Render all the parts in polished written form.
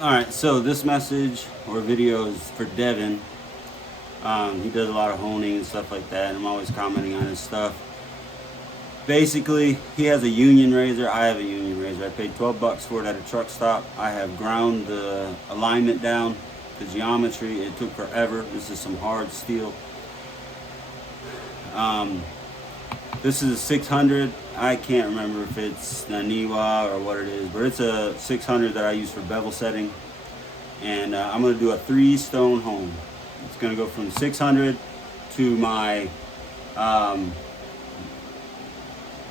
Alright, so this message or video is for Devin. He does a lot of honing and stuff like that, and I'm always commenting on his stuff. Basically, he has a union razor. I have a union razor. I paid 12 bucks for it at a truck stop. I have ground the alignment down, the geometry. It took forever. This is some hard steel. This is a 600. I can't remember if it's Naniwa or what it is, but it's a 600 that I use for bevel setting. And I'm going to do a 3-stone hone. It's going to go from 600 to my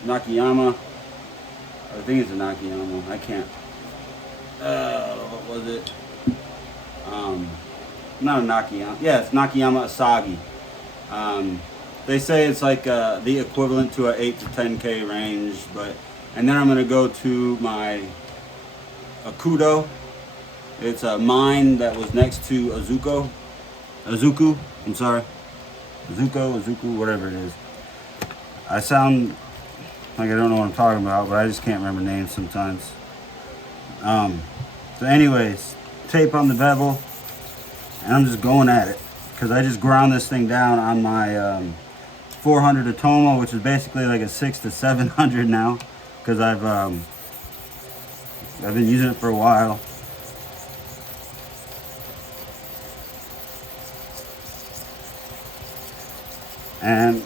Nakayama. I think it's a Nakayama. I can't. What was it? Not a Nakayama. Yeah, it's Nakayama Asagi. They say it's like the equivalent to a 8 to 10K range, but and then I'm gonna go to my Akudo. It's a mine that was next to Azuku. I'm sorry, Azuku, whatever it is. I sound like I don't know what I'm talking about, but I just can't remember names sometimes. So anyways, tape on the bevel, and I'm just going at it because I just ground this thing down on my 400 Atomo, which is basically like a 6 to 700 now, because I've been using it for a while. And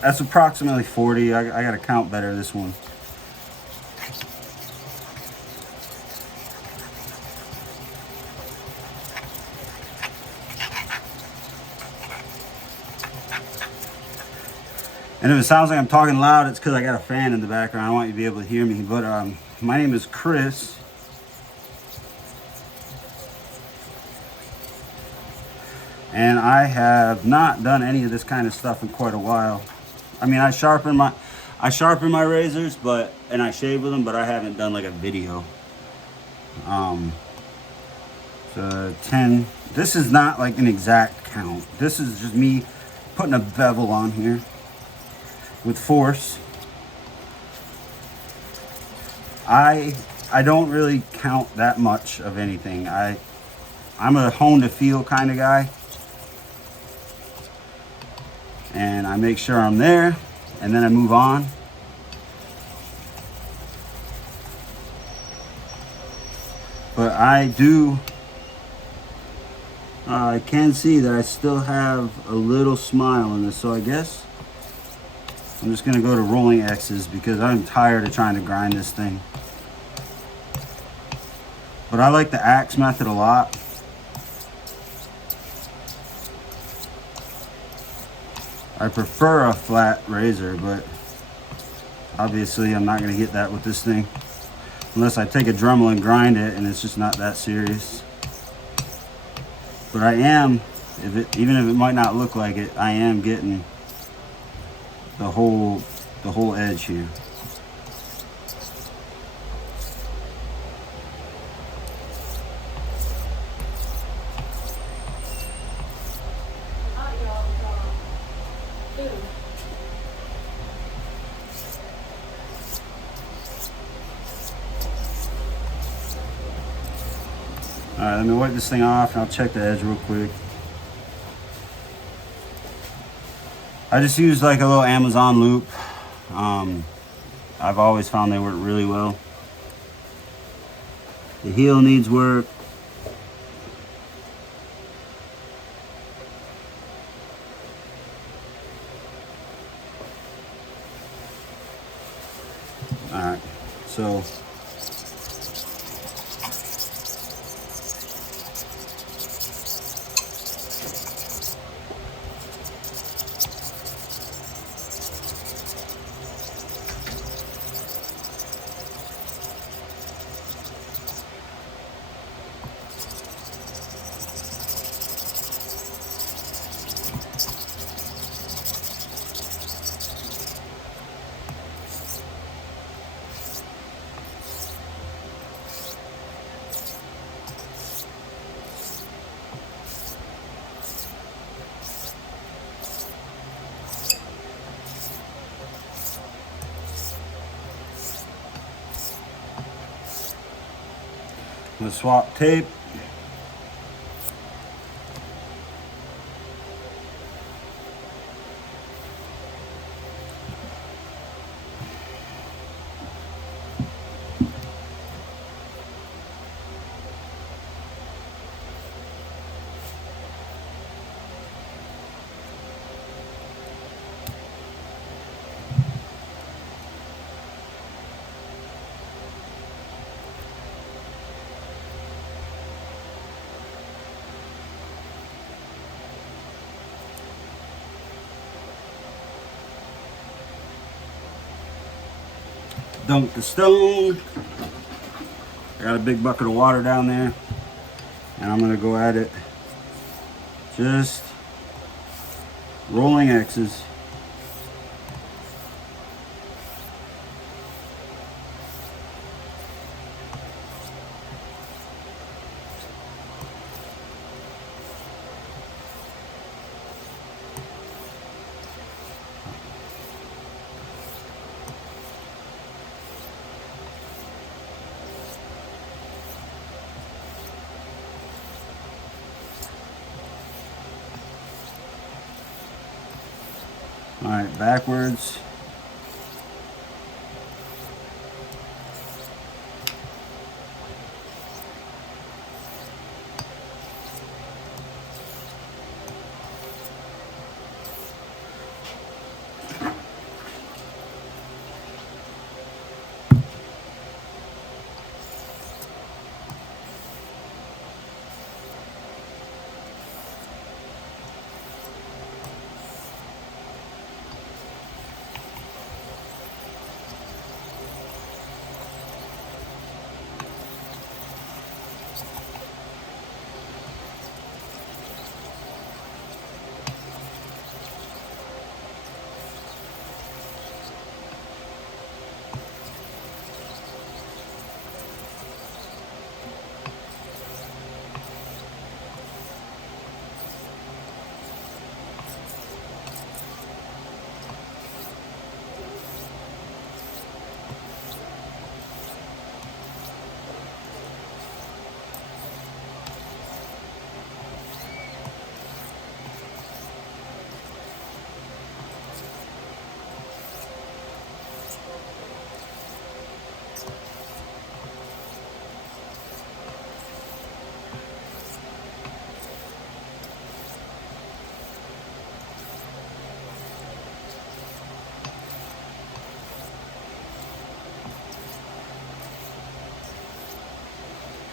that's approximately 40. I gotta count better this one. And if it sounds like I'm talking loud, it's because I got a fan in the background. I want you to be able to hear me. But my name is Chris. And I have not done any of this kind of stuff in quite a while. I mean, I sharpen my razors, and I shave with them, but I haven't done like a video. So 10. This is not like an exact count. This is just me putting a bevel on here with force. I don't really count that much of anything. I'm a hone to feel kind of guy. And I make sure I'm there, and then I move on. But I can see that I still have a little smile in this, so I guess I'm just gonna go to rolling X's because I'm tired of trying to grind this thing. But I like the axe method a lot. I prefer a flat razor, but obviously I'm not gonna get that with this thing. Unless I take a Dremel and grind it, and it's just not that serious. But I am, even if it might not look like it, I am getting the whole edge here. Alright, let me wipe this thing off and I'll check the edge real quick. I just used like a little Amazon loop. I've always found they work really well. The heel needs work. Alright, so I'm gonna swap tape. Dunk the stone. I got a big bucket of water down there, and I'm gonna go at it just rolling X's. All right, backwards.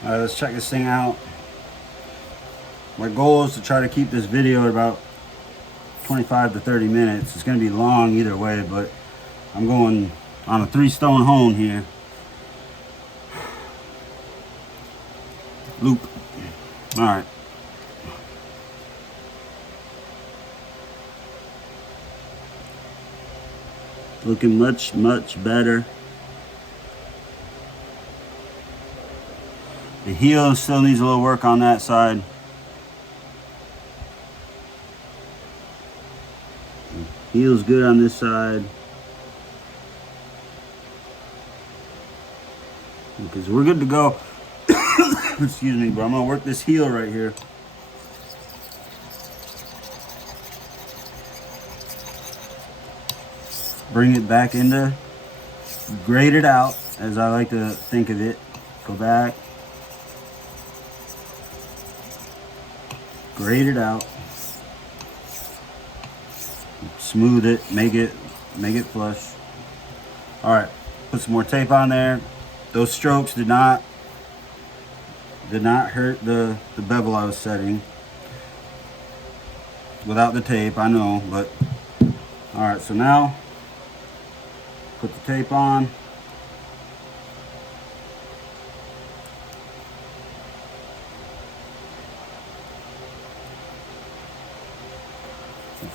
All right, let's check this thing out. My goal is to try to keep this video at about 25 to 30 minutes. It's going to be long either way, but I'm going on a 3-stone hone here. Loop. All right. Looking much, much better. The heel still needs a little work on that side. The heel's good on this side. Because we're good to go. Excuse me, but I'm gonna work this heel right here. Bring it back into, grade it out, as I like to think of it. Go back. Grade it out, smooth it, make it flush. All right, put some more tape on there. Those strokes did not hurt the bevel I was setting without the tape, I know, but all right. So now put the tape on.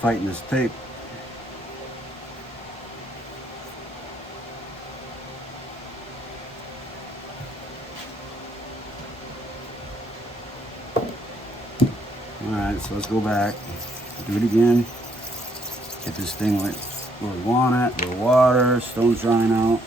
Fighting this tape. Alright, so let's go back, do it again, get this thing where we want it, a little water, stone's drying out.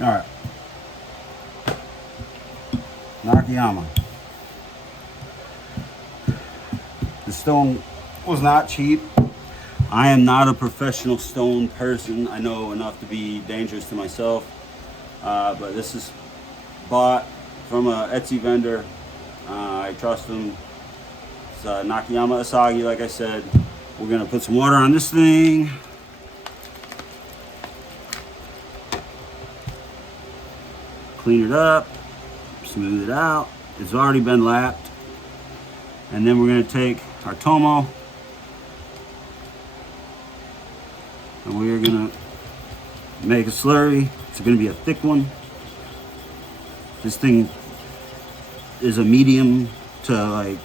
All right. Nakayama. The stone was not cheap. I am not a professional stone person. I know enough to be dangerous to myself. But this is bought from a Etsy vendor. I trust him. It's Nakayama Asagi, like I said. We're gonna put some water on this thing. Clean it up, smooth it out. It's already been lapped. And then we're gonna take our Tomo and we're gonna make a slurry. It's gonna be a thick one. This thing is a medium to like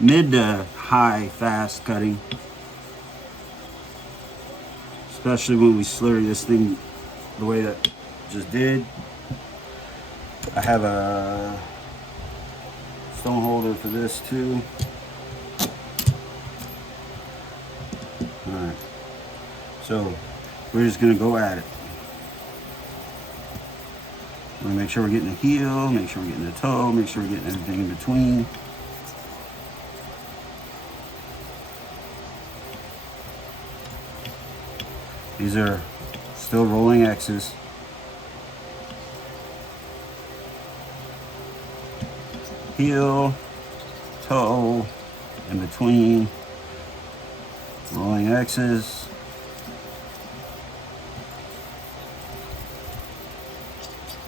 mid to high fast cutting. Especially when we slurry this thing the way that I just did. I have a stone holder for this too. Alright, so we're just gonna go at it. We're gonna make sure we're getting the heel, make sure we're getting the toe, make sure we're getting everything in between. These are still rolling X's. Heel, toe, in between, rolling X's.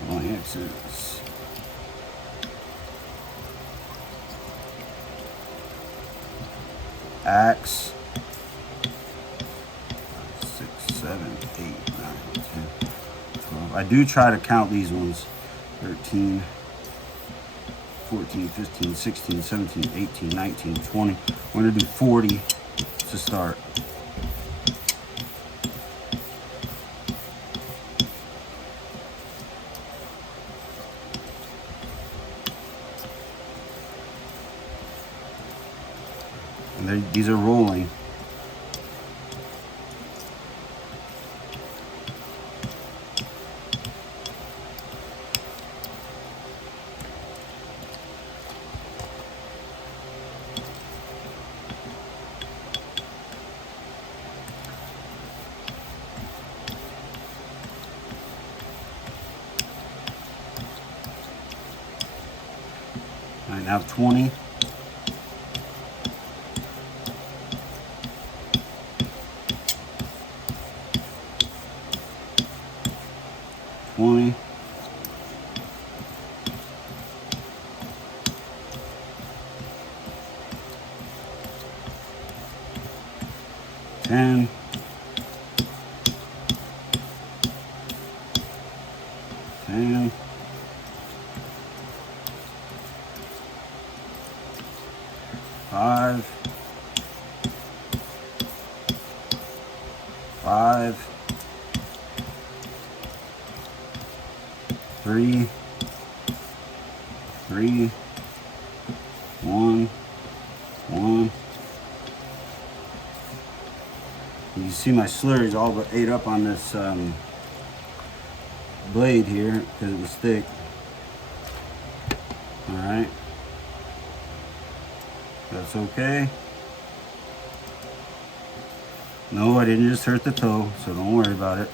Rolling X's. Axe. 6, 7, 8, 9, 10, 12. I do try to count these ones. 13. 14, 15, 16, 17, 18, 19, 20. We're going to do 40 to start. And these are rolling. All right, now 20. Ten. 10. 5. 5. 3. 3. 1. 1. You see my slurries all but ate up on this blade here because it was thick. All right, that's okay. No, I didn't just hurt the toe, so don't worry about it.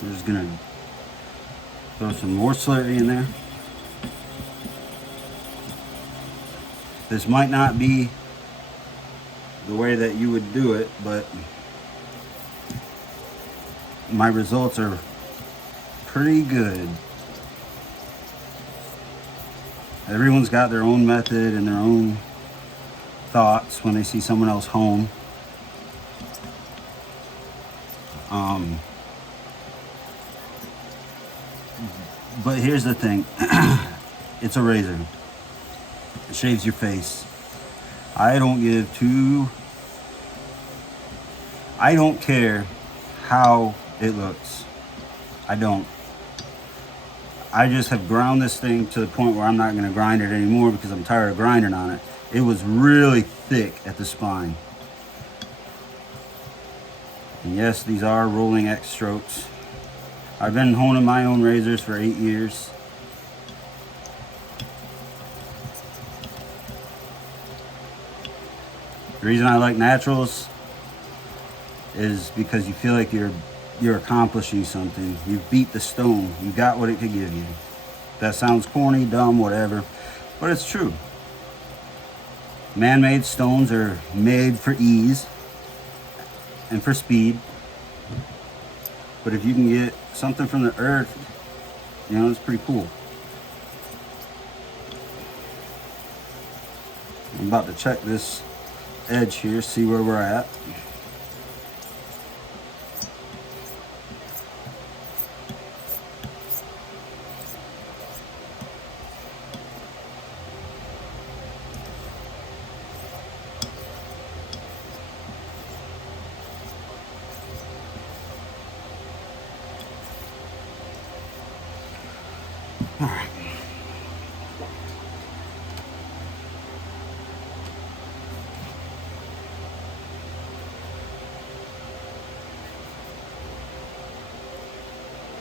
I'm just gonna throw some more slurry in there. This might not be the way that you would do it, but my results are pretty good. Everyone's got their own method and their own thoughts when they see someone else home. But here's the thing. It's a razor. It shaves your face. I don't care how it looks. I don't. I just have ground this thing to the point where I'm not going to grind it anymore because I'm tired of grinding on it. It was really thick at the spine. And yes, these are rolling X strokes. I've been honing my own razors for 8 years. The reason I like naturals is because you feel like you're accomplishing something. You've beat the stone. You got what it could give you. That sounds corny, dumb, whatever, but it's true. Man-made stones are made for ease and for speed. But if you can get something from the earth, you know, it's pretty cool. I'm about to check this edge here, see where we're at. All right.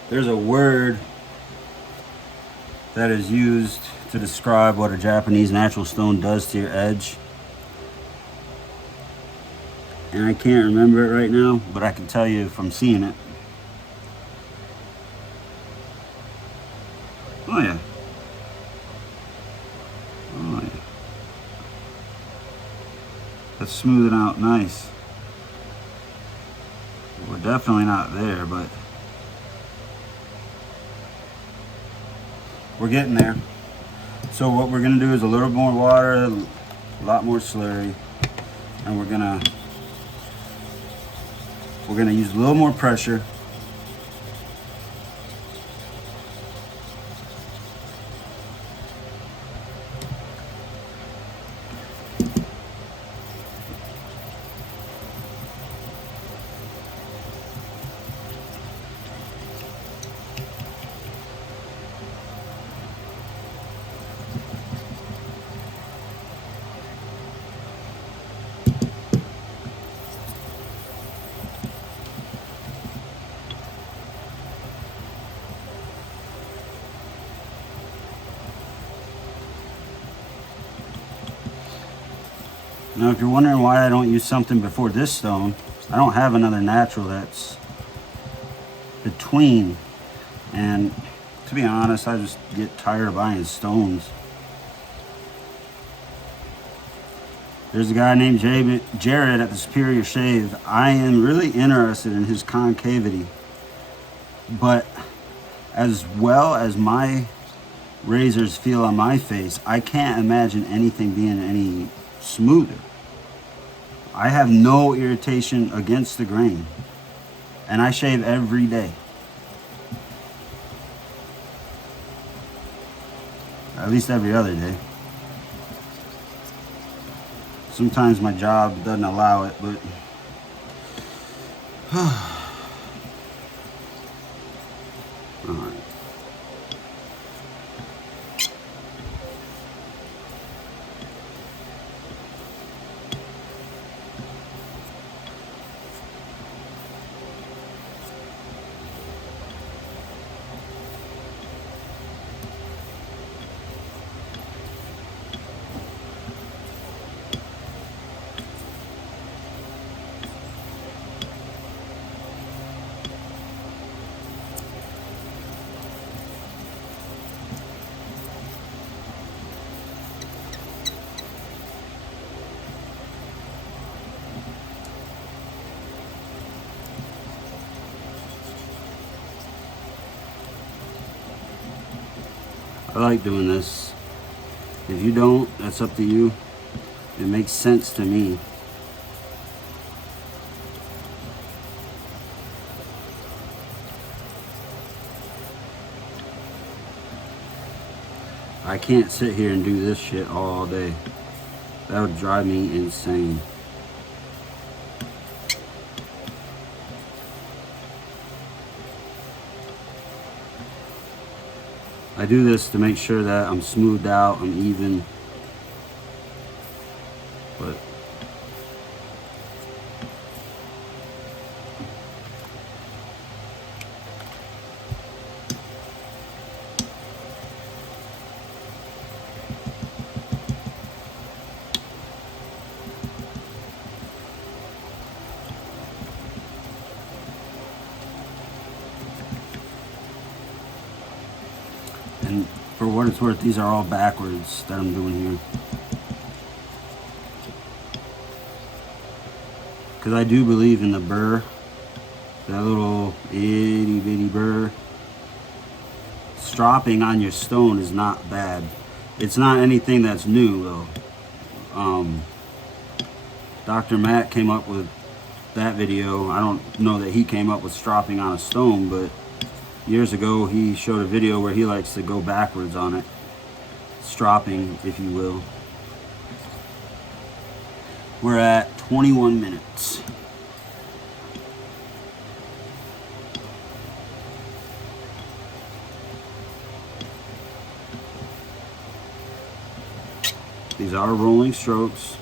There's a word that is used to describe what a Japanese natural stone does to your edge. And I can't remember it right now, but I can tell you from seeing it. Oh yeah. Oh yeah. That's smoothing out nice. We're definitely not there, but we're getting there. So what we're gonna do is a little more water, a lot more slurry, and we're gonna use a little more pressure. Now, if you're wondering why I don't use something before this stone, I don't have another natural that's between. And to be honest, I just get tired of buying stones. There's a guy named Jared at the Superior Shave. I am really interested in his concavity. But as well as my razors feel on my face, I can't imagine anything being any smoother. I have no irritation against the grain, and I shave every day. At least every other day. Sometimes my job doesn't allow it, but all right. I like doing this. If you don't, that's up to you. It makes sense to me. I can't sit here and do this shit all day. That would drive me insane. I do this to make sure that I'm smoothed out, I'm even. But for what it's worth, these are all backwards that I'm doing here. Because I do believe in the burr, that little itty bitty burr. Stropping on your stone is not bad. It's not anything that's new though. Dr. Matt came up with that video. I don't know that he came up with stropping on a stone, but years ago he showed a video where he likes to go backwards on it. Stropping, if you will. We're at 21 minutes. These are rolling strokes.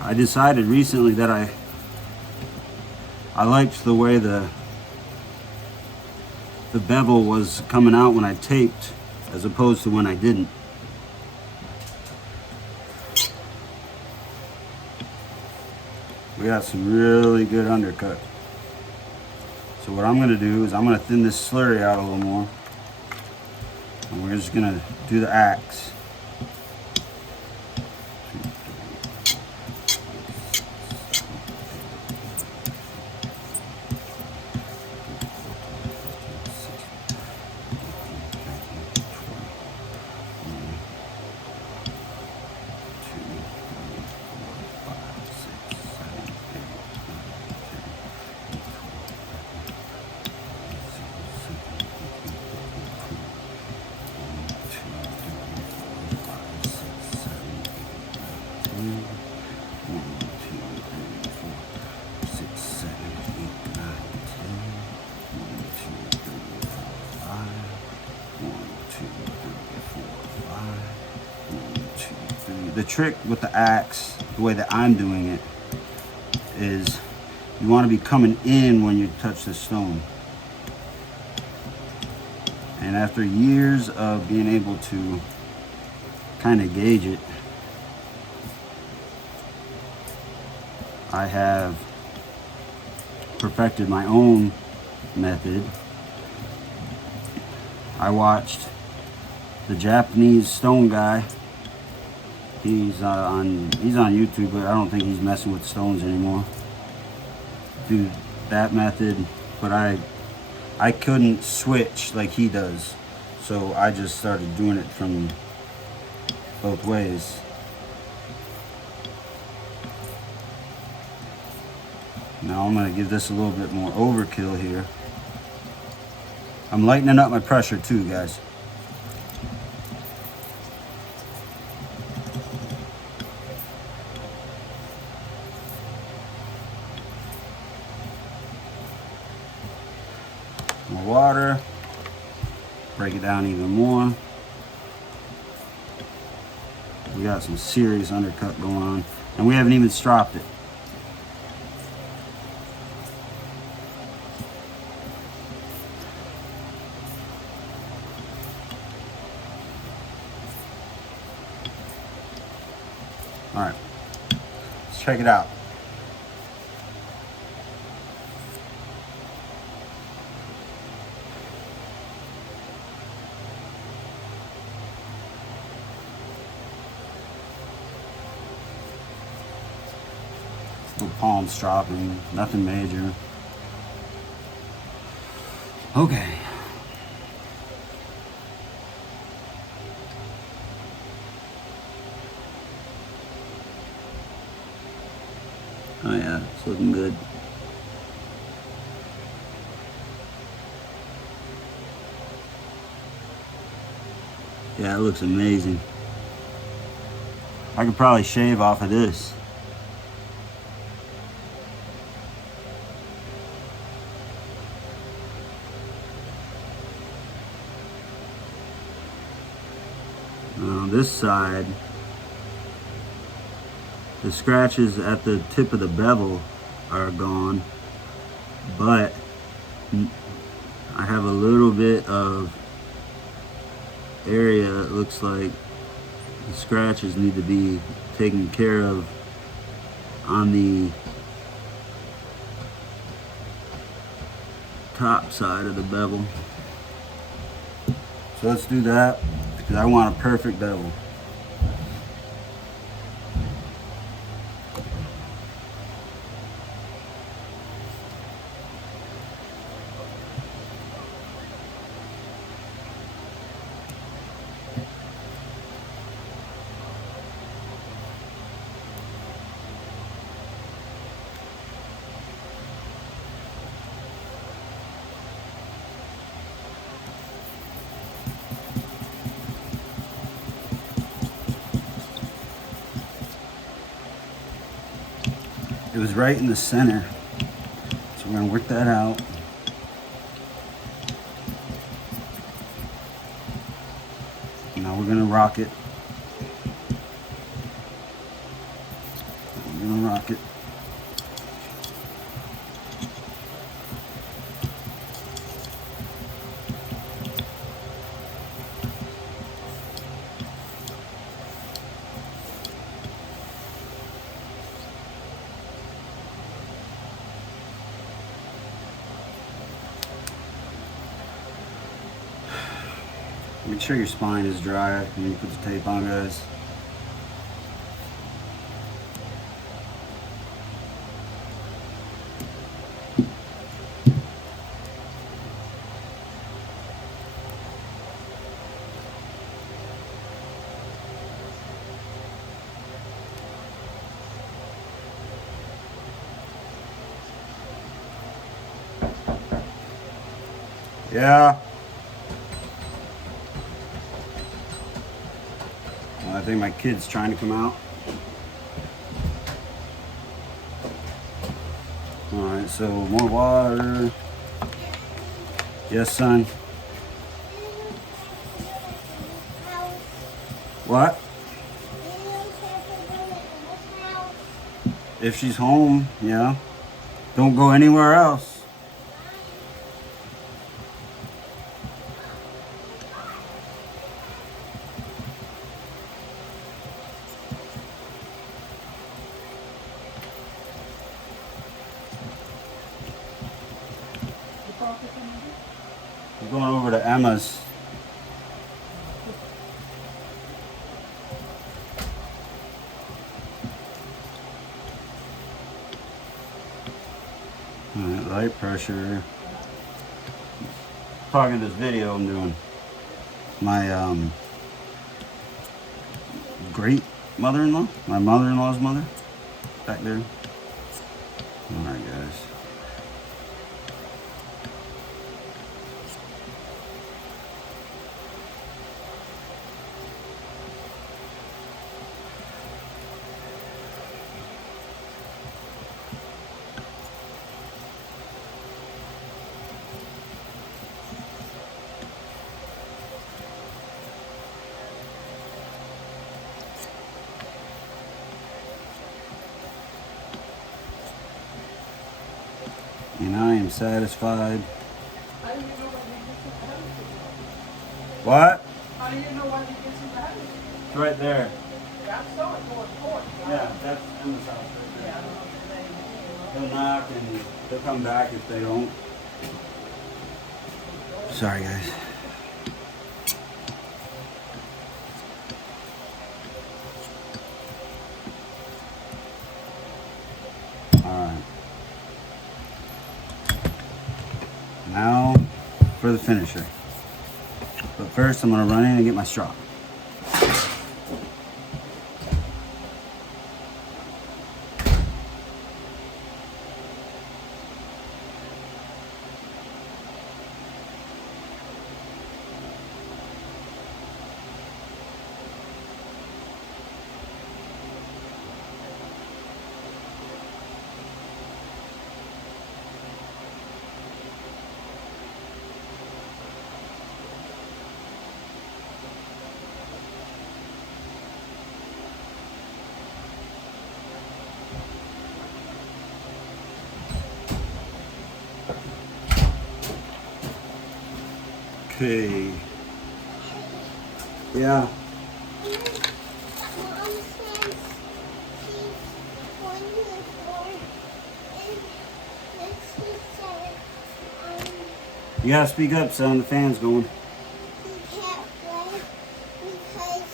I decided recently that I liked the way the bevel was coming out when I taped as opposed to when I didn't. We got some really good undercut. So what I'm gonna do is I'm gonna thin this slurry out a little more, and we're just gonna do the axe. The trick with the axe, the way that I'm doing it, is you want to be coming in when you touch the stone. And after years of being able to kind of gauge it, I have perfected my own method. I watched the Japanese stone guy. He's on YouTube, but I don't think he's messing with stones anymore. Do that method, but I couldn't switch like he does, so I just started doing it from both ways. Now I'm gonna give this a little bit more overkill here. I'm lightening up my pressure too, guys. More water, break it down even more. We got some serious undercut going on, and we haven't even stropped it. All right, let's check it out. No palm stropping, nothing major. Okay. Oh yeah, it's looking good. Yeah, it looks amazing. I could probably shave off of this. On this side, the scratches at the tip of the bevel are gone, but I have a little bit of area that looks like the scratches need to be taken care of on the top side of the bevel. So let's do that because I want a perfect bevel. It was right in the center, so we're gonna work that out. Now we're gonna rock it. We're gonna rock it. Make sure your spine is dry when you put the tape on, guys. Yeah. I think my kid's trying to come out. Alright, so more water. Yes, son. What? If she's home, yeah. Don't go anywhere else. We're going over to Emma's. Alright, light pressure. Talking this video I'm doing. My great mother-in-law, my mother-in-law's mother, back there. Alright, guys. And I am satisfied. How do you know when you get to the house? What? How do you know when you get to the house? It's right there. Yeah, I saw it going forward. Yeah, that's Emma's house right there. Yeah, I don't know the name. They'll knock and they'll come back if they don't. Sorry, guys. Alright. Now for the finisher. But first I'm going to run in and get my straw. Okay. Yeah. You gotta speak up, son. The fan's going. He can't play because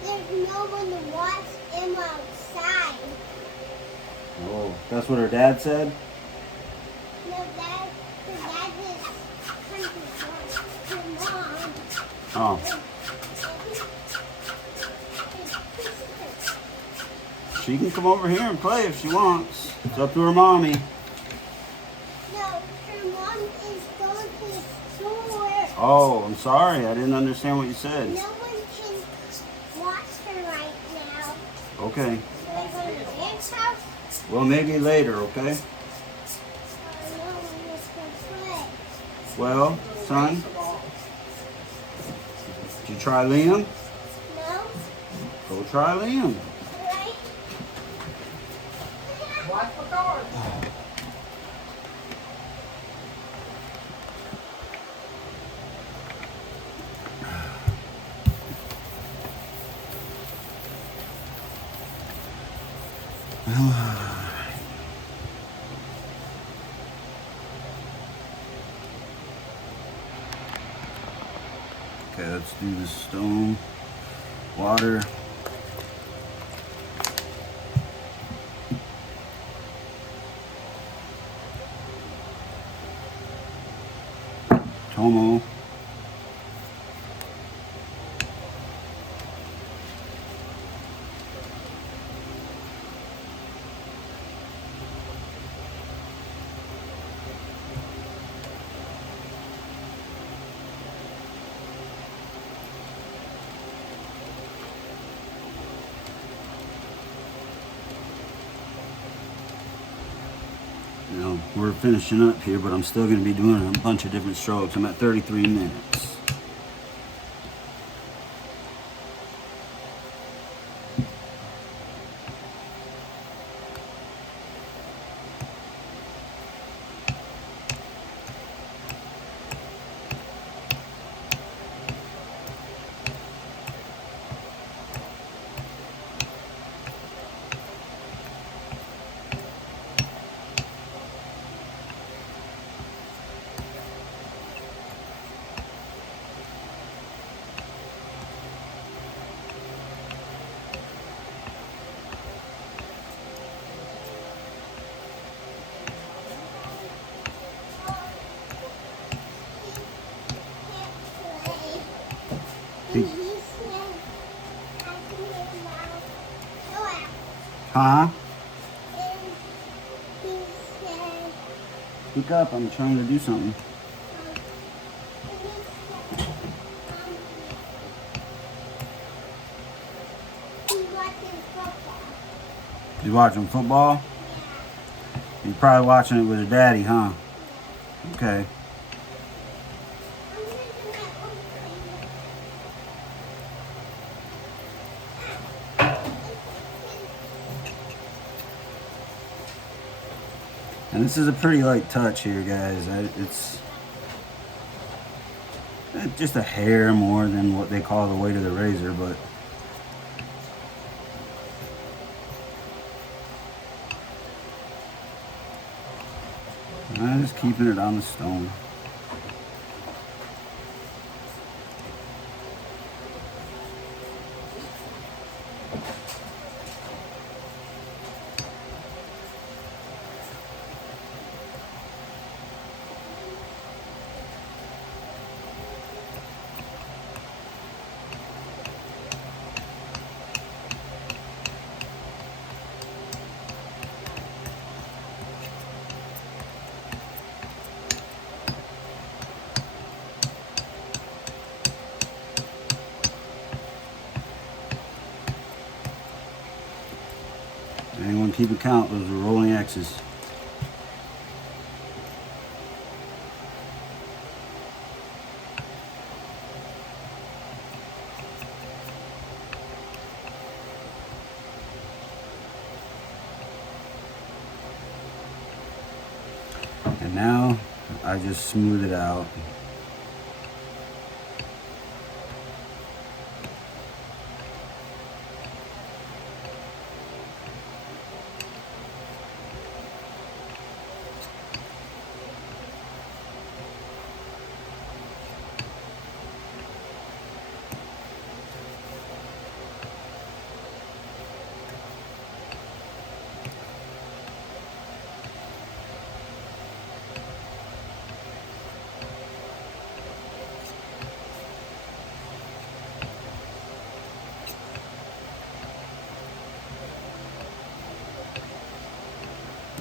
there's no one to watch him outside. Oh, that's what her dad said? No, the dad is country mom. Oh. She can come over here and play if she wants. It's up to her mommy. No, her mom is going to the store. Oh, I'm sorry. I didn't understand what you said. No one can watch her right now. Okay. Should I go to the dance house? Well, maybe later, okay? No one is going to play. Well, son, did you try Liam? No? Go try Liam. Right? Watch the cars. Okay, let's do the stone, water. Tomo. You know, we're finishing up here, but I'm still going to be doing a bunch of different strokes. I'm at 33 minutes. And he said, I can make mouth go out. Huh? And he said, Speak up. I'm trying to do something. he's watching football. You watching football? You're probably watching it with your daddy, huh? Okay. I'm gonna do my own thing. And this is a pretty light touch here, guys. It's just a hair more than what they call the weight of the razor, but I'm just keeping it on the stone. Anyone keeping count? Those are rolling X's. And now I just smooth it out.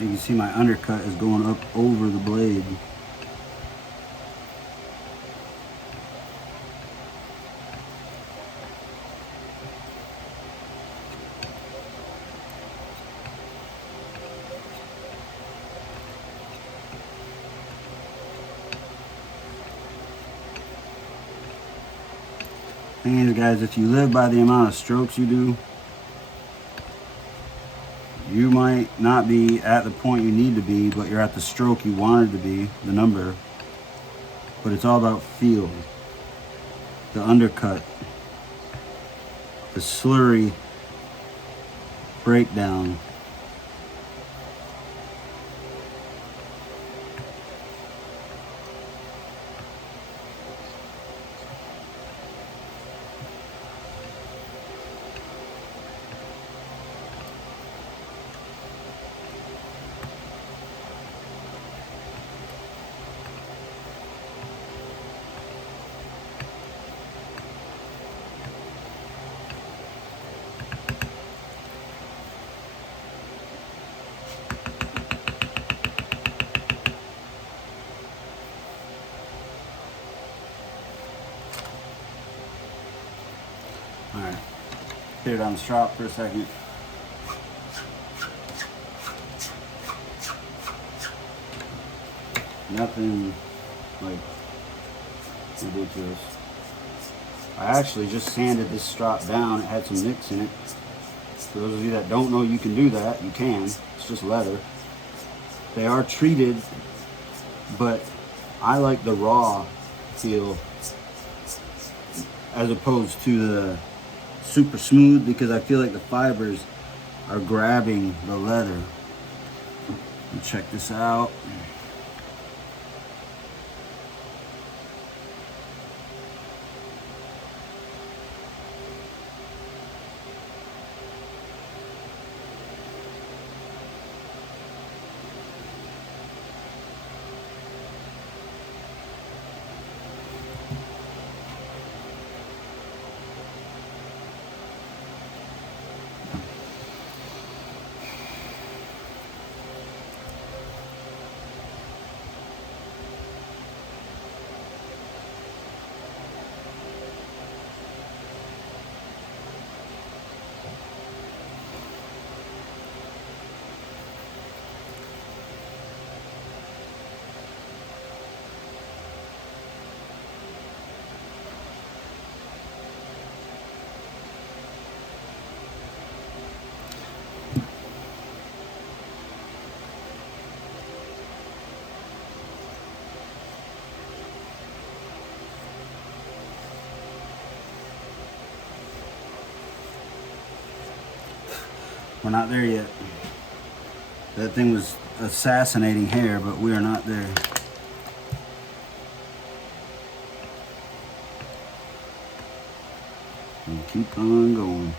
you can see my undercut is going up over the blade. Thing is, guys, if you live by the amount of strokes you do, you might not be at the point you need to be, but you're at the stroke you wanted to be, the number. But it's all about feel. The undercut, the slurry breakdown. Alright, hit it on the strop for a second. Nothing like ridiculous. I actually just sanded this strop down. It had some nicks in it. For those of you that don't know you can do that, you can. It's just leather. They are treated, but I like the raw feel as opposed to the super smooth, because I feel like the fibers are grabbing the leather. Let me check this out. We're not there yet. That thing was assassinating hair, but we are not there. And keep on going.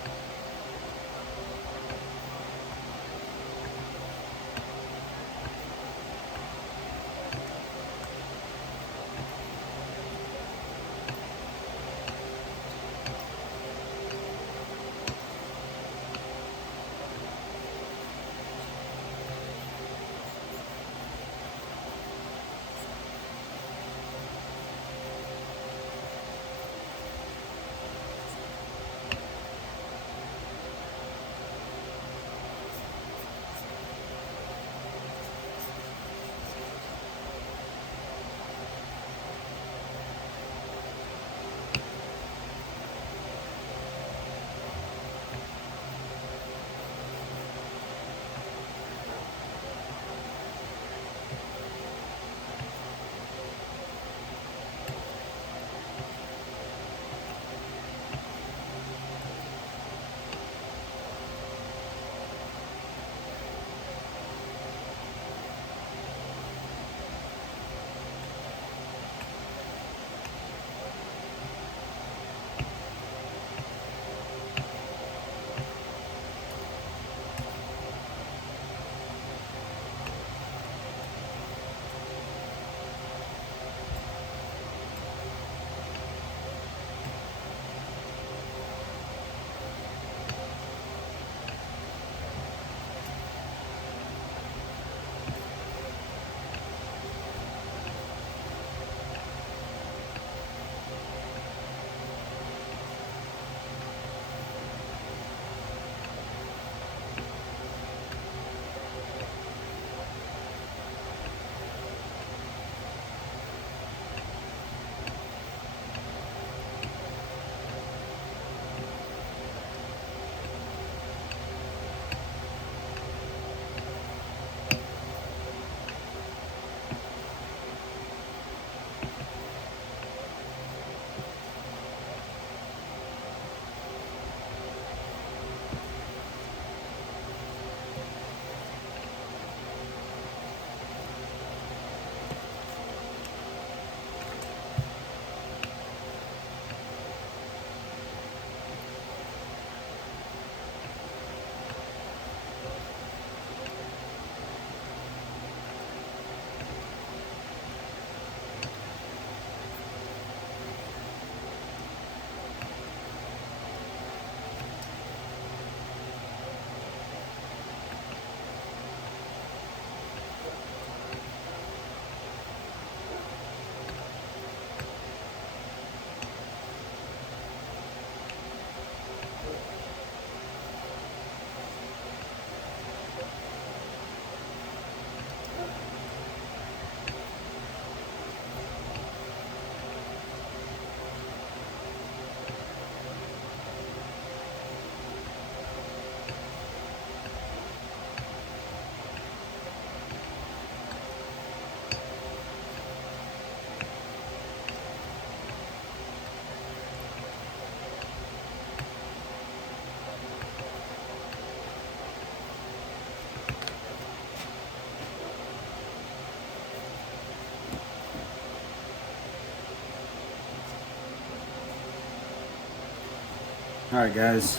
All right, guys,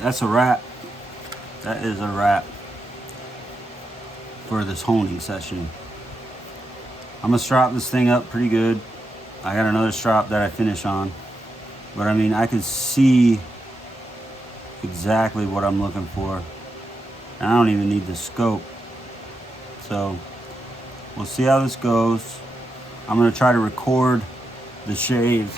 that's a wrap. That is a wrap for this honing session. I'm gonna strap this thing up pretty good. I got another strap that I finish on, but I mean, I can see exactly what I'm looking for. And I don't even need the scope. So we'll see how this goes. I'm gonna try to record the shave